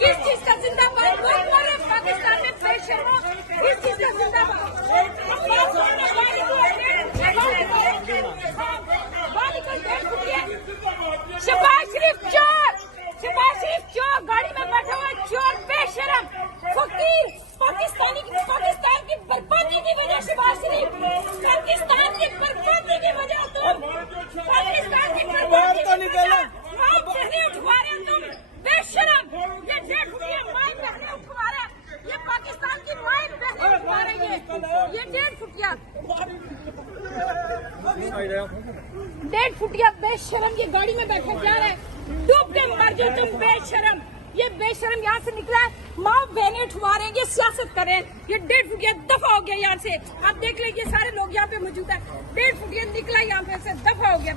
किस चीज का जिंदाबाद? पाकिस्तान में किस चीज का जिंदाबाद? शहबाज शरीफ चोर, शहबाज शरीफ चोर, गाड़ी में बैठा हुआ चोर, बेशरम फकीर, पाकिस्तान की बर्बादी की वजह, शहबाज शरीफ पाकिस्तान की बर्बादी की वजह, तुम पाकिस्तान की बर्बादी की वजह माँ बहने उठवा रहे हो तुम, बेशरम। ये 1.5 फुटिया माँ बहने उठवा रहे, ये पाकिस्तान की माँ बहने उठवा रही है, ये 1.5 फुटिया बेशरम, ये गाड़ी में बैठा जा रहा है, डूब के मर जाओ तुम बेशरम। ये बेशरम यहाँ से निकला है, माँ बहने उठवा रहे हैं, ये सियासत करें, ये 1.5 फुटिया दफा हो गया यहाँ से। आप देख लीजिए सारे लोग यहाँ पे मौजूद है, 1.5 फुटिया निकला यहाँ पे से दफा हो गया।